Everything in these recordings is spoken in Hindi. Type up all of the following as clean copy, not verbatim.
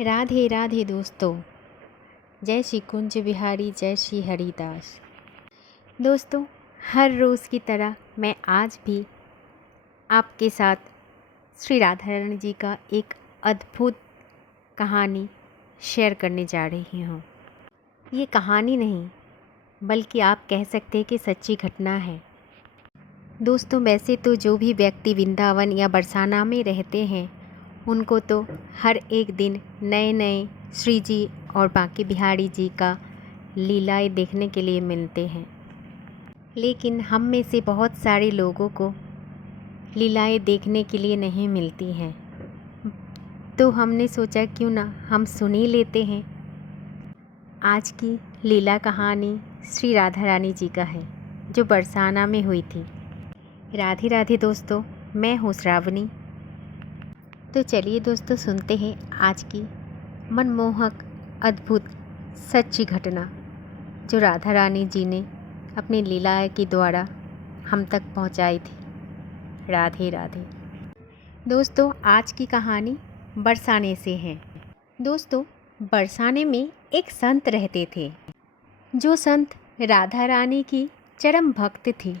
राधे राधे दोस्तों। जय श्री कुंज बिहारी, जय श्री हरिदास। दोस्तों, हर रोज़ की तरह मैं आज भी आपके साथ श्री राधा रानी जी का एक अद्भुत कहानी शेयर करने जा रही हूँ। ये कहानी नहीं बल्कि आप कह सकते हैं कि सच्ची घटना है। दोस्तों, वैसे तो जो भी व्यक्ति वृंदावन या बरसाना में रहते हैं उनको तो हर एक दिन नए नए श्री जी और बांके बिहारी जी का लीलाएं देखने के लिए मिलते हैं, लेकिन हम में से बहुत सारे लोगों को लीलाएं देखने के लिए नहीं मिलती हैं। तो हमने सोचा क्यों ना हम सुन ही लेते हैं। आज की लीला कहानी श्री राधा रानी जी का है जो बरसाना में हुई थी। राधे राधे दोस्तों, मैं हूँ श्रावणी। तो चलिए दोस्तों, सुनते हैं आज की मनमोहक अद्भुत सच्ची घटना जो राधा रानी जी ने अपनी लीला के द्वारा हम तक पहुंचाई थी। राधे राधे दोस्तों, आज की कहानी बरसाने से है। दोस्तों, बरसाने में एक संत रहते थे जो संत राधा रानी की चरम भक्त थी।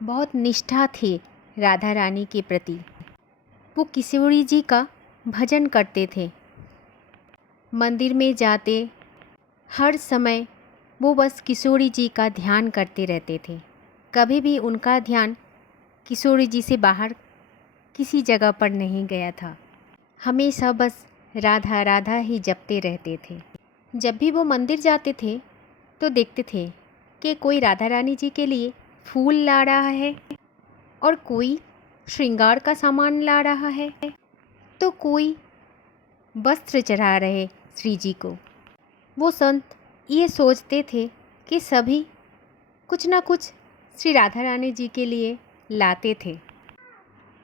बहुत निष्ठा थी राधा रानी के प्रति। वो किशोरी जी का भजन करते थे। मंदिर में जाते हर समय वो बस किशोरी जी का ध्यान करते रहते थे। कभी भी उनका ध्यान किशोरी जी से बाहर किसी जगह पर नहीं गया था। हमेशा बस राधा राधा ही जपते रहते थे। जब भी वो मंदिर जाते थे तो देखते थे कि कोई राधा रानी जी के लिए फूल ला रहा है और कोई श्रृंगार का सामान ला रहा है, तो कोई वस्त्र चढ़ा रहे श्री जी को। वो संत ये सोचते थे कि सभी कुछ ना कुछ श्री राधा रानी जी के लिए लाते थे,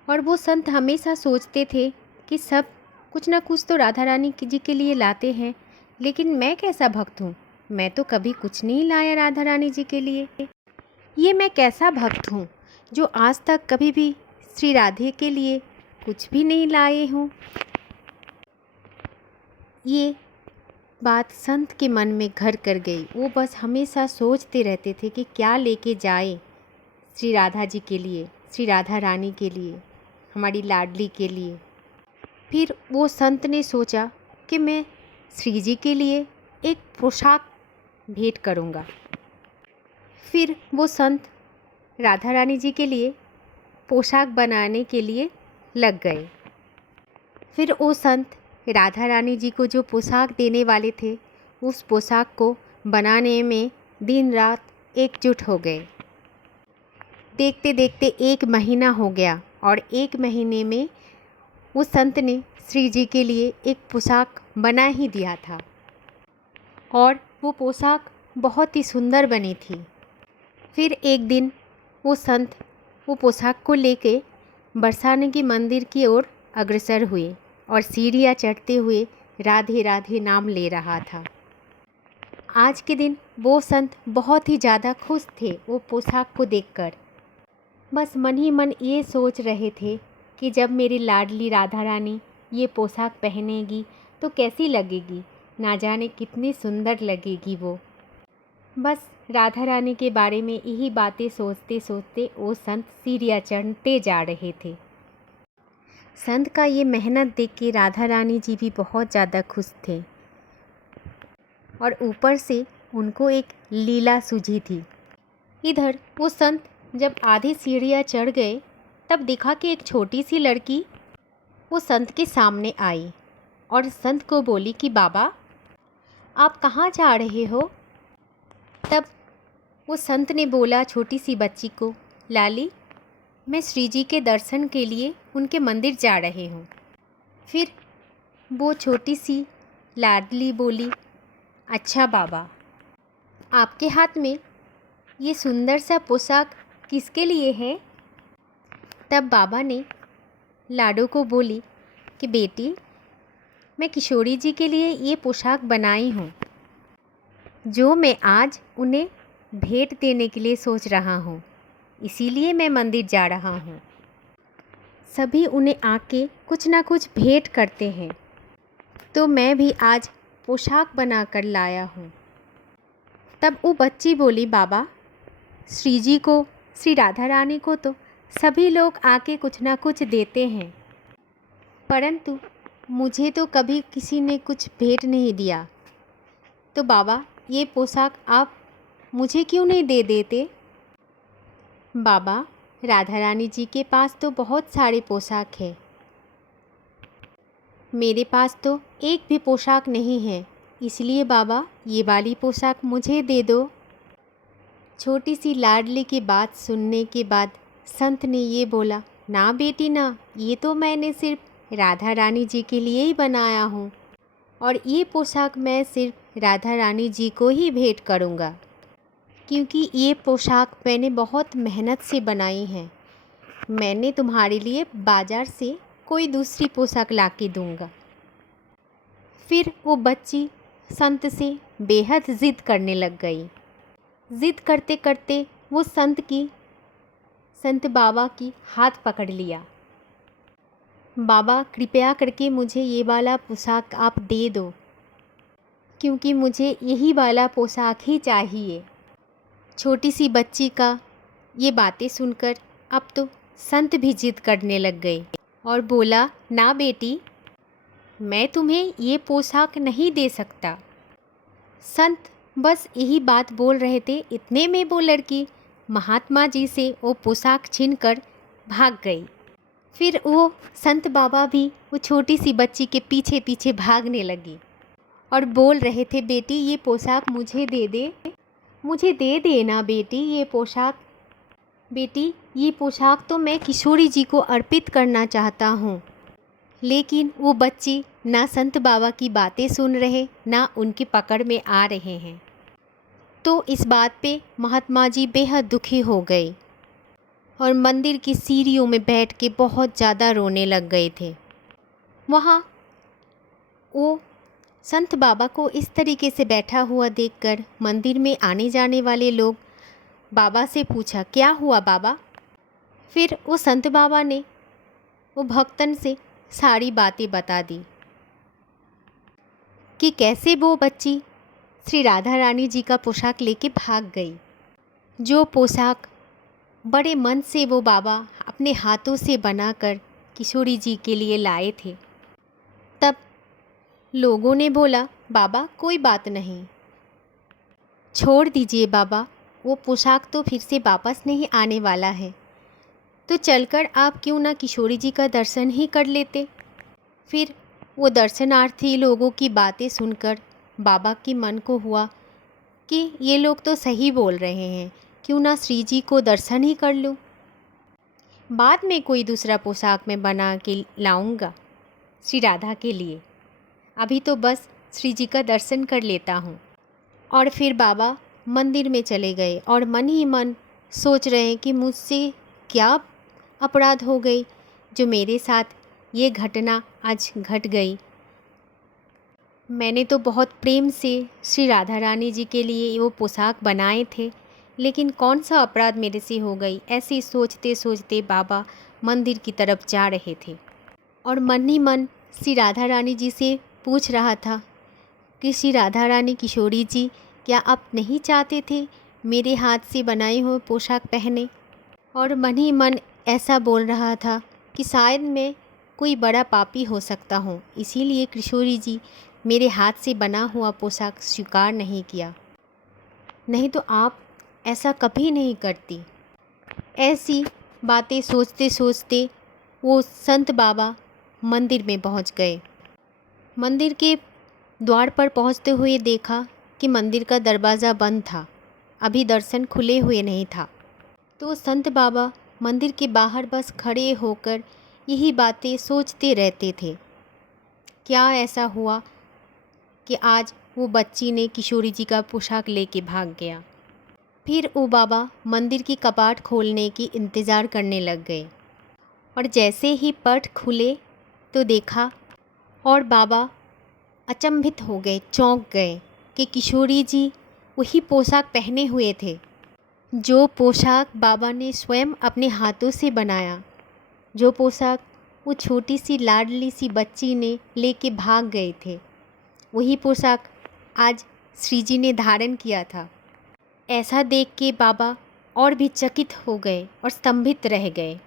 और वो संत हमेशा सोचते थे कि सब कुछ ना कुछ तो राधा रानी जी के लिए लाते हैं, लेकिन मैं कैसा भक्त हूँ, मैं तो कभी कुछ नहीं लाया राधा रानी जी के लिए। ये मैं कैसा भक्त हूँ जो आज तक कभी भी श्री राधे के लिए कुछ भी नहीं लाए हूँ। ये बात संत के मन में घर कर गई। वो बस हमेशा सोचते रहते थे कि क्या लेके जाए श्री राधा जी के लिए, श्री राधा रानी के लिए, हमारी लाडली के लिए। फिर वो संत ने सोचा कि मैं श्री जी के लिए एक पोशाक भेंट करूँगा। फिर वो संत राधा रानी जी के लिए पोशाक बनाने के लिए लग गए। फिर वो संत राधा रानी जी को जो पोशाक देने वाले थे उस पोशाक को बनाने में दिन रात एकजुट हो गए। देखते देखते 1 महीना हो गया और 1 महीने में उस संत ने श्री जी के लिए एक पोशाक बना ही दिया था, और वो पोशाक बहुत ही सुंदर बनी थी। फिर एक दिन वो संत वो पोशाक को लेके बरसाने के मंदिर की ओर अग्रसर हुए और सीढ़ियाँ चढ़ते हुए राधे राधे नाम ले रहा था। आज के दिन वो संत बहुत ही ज़्यादा खुश थे वो पोशाक को देखकर। बस मन ही मन ये सोच रहे थे कि जब मेरी लाडली राधा रानी ये पोशाक पहनेगी तो कैसी लगेगी, ना जाने कितनी सुंदर लगेगी वो। बस राधा रानी के बारे में यही बातें सोचते सोचते वो संत सीढ़ियाँ चढ़ते जा रहे थे। संत का ये मेहनत देख के राधा रानी जी भी बहुत ज़्यादा खुश थे, और ऊपर से उनको एक लीला सूझी थी। इधर वो संत जब आधी सीढ़ियाँ चढ़ गए तब देखा कि एक छोटी सी लड़की वो संत के सामने आई और संत को बोली कि बाबा, आप कहाँ जा रहे हो? तब वो संत ने बोला छोटी सी बच्ची को, लाली, मैं श्री जी के दर्शन के लिए उनके मंदिर जा रही हूँ। फिर वो छोटी सी लाडली बोली, अच्छा बाबा, आपके हाथ में ये सुंदर सा पोशाक किसके लिए है? तब बाबा ने लाडो को बोली कि बेटी, मैं किशोरी जी के लिए ये पोशाक बनाई हूँ जो मैं आज उन्हें भेंट देने के लिए सोच रहा हूँ, इसीलिए मैं मंदिर जा रहा हूँ। सभी उन्हें आके कुछ ना कुछ भेंट करते हैं, तो मैं भी आज पोशाक बना कर लाया हूँ। तब वो बच्ची बोली, बाबा, श्री जी को, श्री राधा रानी को तो सभी लोग आके कुछ ना कुछ देते हैं, परंतु मुझे तो कभी किसी ने कुछ भेंट नहीं दिया। तो बाबा, ये पोशाक आप मुझे क्यों नहीं दे देते? बाबा, राधा रानी जी के पास तो बहुत सारे पोशाक है, मेरे पास तो एक भी पोशाक नहीं है, इसलिए बाबा ये वाली पोशाक मुझे दे दो। छोटी सी लाडली की बात सुनने के बाद संत ने ये बोला, ना बेटी ना, ये तो मैंने सिर्फ राधा रानी जी के लिए ही बनाया हूँ और ये पोशाक मैं सिर्फ राधा रानी जी को ही भेंट करूँगा, क्योंकि ये पोशाक मैंने बहुत मेहनत से बनाई है। मैंने तुम्हारे लिए बाज़ार से कोई दूसरी पोशाक ला के दूँगा। फिर वो बच्ची संत से बेहद ज़िद करने लग गई। ज़िद करते करते वो संत बाबा की हाथ पकड़ लिया। बाबा, कृपया करके मुझे ये वाला पोशाक आप दे दो, क्योंकि मुझे यही वाला पोशाक ही चाहिए। छोटी सी बच्ची का ये बातें सुनकर अब तो संत भी जिद करने लग गए और बोला, ना बेटी, मैं तुम्हें ये पोशाक नहीं दे सकता। संत बस यही बात बोल रहे थे, इतने में वो लड़की महात्मा जी से वो पोशाक छीनकर भाग गई। फिर वो संत बाबा भी वो छोटी सी बच्ची के पीछे पीछे भागने लगी और बोल रहे थे, बेटी ये पोशाक मुझे दे दे, मुझे दे देना बेटी ये पोशाक। बेटी, ये पोशाक तो मैं किशोरी जी को अर्पित करना चाहता हूँ। लेकिन वो बच्ची ना संत बाबा की बातें सुन रहे, ना उनकी पकड़ में आ रहे हैं। तो इस बात पे महात्मा जी बेहद दुखी हो गए और मंदिर की सीढ़ियों में बैठ के बहुत ज़्यादा रोने लग गए थे। वहाँ वो संत बाबा को इस तरीके से बैठा हुआ देखकर मंदिर में आने जाने वाले लोग बाबा से पूछा, क्या हुआ बाबा? फिर वो संत बाबा ने वो भक्तन से सारी बातें बता दी कि कैसे वो बच्ची श्री राधा रानी जी का पोशाक लेके भाग गई। जो पोशाक बड़े मन से वो बाबा अपने हाथों से बनाकर किशोरी जी के लिए लाए थे। तब लोगों ने बोला, बाबा कोई बात नहीं, छोड़ दीजिए बाबा, वो पोशाक तो फिर से वापस नहीं आने वाला है, तो चलकर आप क्यों ना किशोरी जी का दर्शन ही कर लेते। फिर वो दर्शनार्थी लोगों की बातें सुनकर बाबा के मन को हुआ कि ये लोग तो सही बोल रहे हैं, क्यों ना श्री जी को दर्शन ही कर लूँ। बाद में कोई दूसरा पोशाक मैं बना के लाऊंगा श्री राधा के लिए, अभी तो बस श्री जी का दर्शन कर लेता हूँ। और फिर बाबा मंदिर में चले गए और मन ही मन सोच रहे हैं कि मुझसे क्या अपराध हो गई जो मेरे साथ ये घटना आज घट गई। मैंने तो बहुत प्रेम से श्री राधा रानी जी के लिए वो पोशाक बनाए थे, लेकिन कौन सा अपराध मेरे से हो गई। ऐसे सोचते सोचते बाबा मंदिर की तरफ जा रहे थे और मन ही मन श्री राधा रानी जी से पूछ रहा था कि श्री राधा रानी, किशोरी जी, क्या आप नहीं चाहते थे मेरे हाथ से बनाई हुई पोशाक पहने? और मन ही मन ऐसा बोल रहा था कि शायद मैं कोई बड़ा पापी हो सकता हूँ, इसीलिए किशोरी जी मेरे हाथ से बना हुआ पोशाक स्वीकार नहीं किया, नहीं तो आप ऐसा कभी नहीं करती। ऐसी बातें सोचते सोचते वो संत बाबा मंदिर में पहुँच गए। मंदिर के द्वार पर पहुँचते हुए देखा कि मंदिर का दरवाज़ा बंद था, अभी दर्शन खुले हुए नहीं था। तो संत बाबा मंदिर के बाहर बस खड़े होकर यही बातें सोचते रहते थे। क्या ऐसा हुआ कि आज वो बच्ची ने किशोरी जी का पोशाक लेके भाग गया। फिर वो बाबा मंदिर की कपाट खोलने की इंतज़ार करने लग गए और जैसे ही पट खुले तो देखा और बाबा अचंभित हो गए, चौंक गए कि किशोरी जी वही पोशाक पहने हुए थे जो पोशाक बाबा ने स्वयं अपने हाथों से बनाया, जो पोशाक वो छोटी सी लाडली सी बच्ची ने लेके भाग गए थे। वही पोशाक आज श्री जी ने धारण किया था। ऐसा देख के बाबा और भी चकित हो गए और स्तंभित रह गए।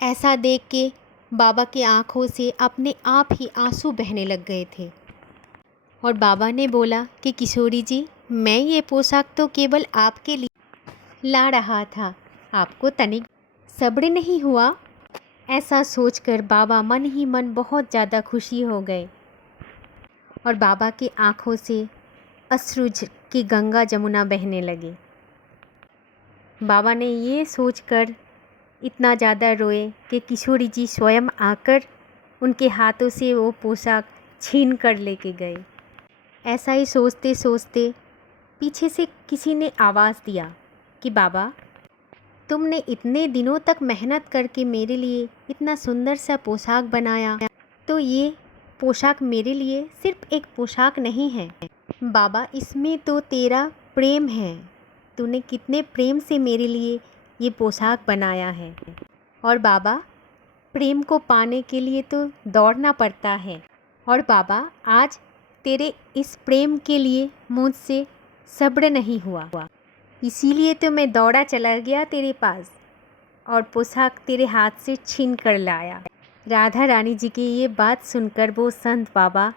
ऐसा देख के बाबा की आंखों से अपने आप ही आंसू बहने लग गए थे और बाबा ने बोला कि किशोरी जी, मैं ये पोशाक तो केवल आपके लिए ला रहा था, आपको तनिक सब्र नहीं हुआ? ऐसा सोचकर बाबा मन ही मन बहुत ज़्यादा खुशी हो गए और बाबा की आंखों से अश्रु की गंगा जमुना बहने लगी। बाबा ने ये सोचकर इतना ज़्यादा रोए कि किशोरी जी स्वयं आकर उनके हाथों से वो पोशाक छीन कर लेके गए। ऐसा ही सोचते सोचते पीछे से किसी ने आवाज़ दिया कि बाबा, तुमने इतने दिनों तक मेहनत करके मेरे लिए इतना सुंदर सा पोशाक बनाया, तो ये पोशाक मेरे लिए सिर्फ एक पोशाक नहीं है बाबा, इसमें तो तेरा प्रेम है। तूने कितने प्रेम से मेरे लिए ये पोशाक बनाया है। और बाबा, प्रेम को पाने के लिए तो दौड़ना पड़ता है। और बाबा, आज तेरे इस प्रेम के लिए मुझसे सब्र नहीं हुआ, इसीलिए तो मैं दौड़ा चला गया तेरे पास और पोशाक तेरे हाथ से छीन कर लाया। राधा रानी जी की ये बात सुनकर वो संत बाबा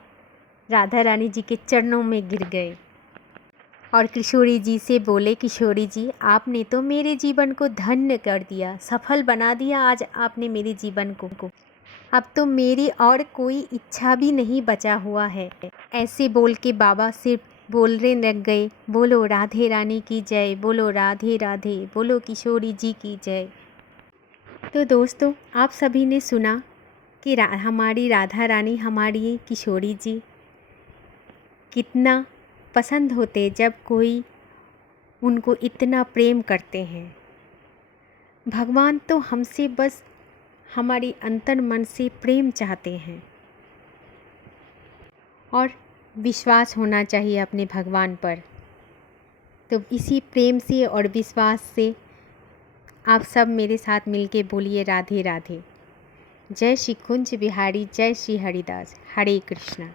राधा रानी जी के चरणों में गिर गए और किशोरी जी से बोले, किशोरी जी, आपने तो मेरे जीवन को धन्य कर दिया, सफल बना दिया आज आपने मेरे जीवन को। अब तो मेरी और कोई इच्छा भी नहीं बचा हुआ है। ऐसे बोल के बाबा सिर्फ बोलने लग गए, बोलो राधे रानी की जय, बोलो राधे राधे, बोलो किशोरी जी की जय। तो दोस्तों, आप सभी ने सुना कि हमारी राधा रानी, हमारी किशोरी जी कितना पसंद होते जब कोई उनको इतना प्रेम करते हैं। भगवान तो हमसे बस हमारी अंतर मन से प्रेम चाहते हैं और विश्वास होना चाहिए अपने भगवान पर। तो इसी प्रेम से और विश्वास से आप सब मेरे साथ मिलके बोलिए राधे राधे। जय श्री कुंज बिहारी, जय श्री हरिदास, हरे कृष्णा।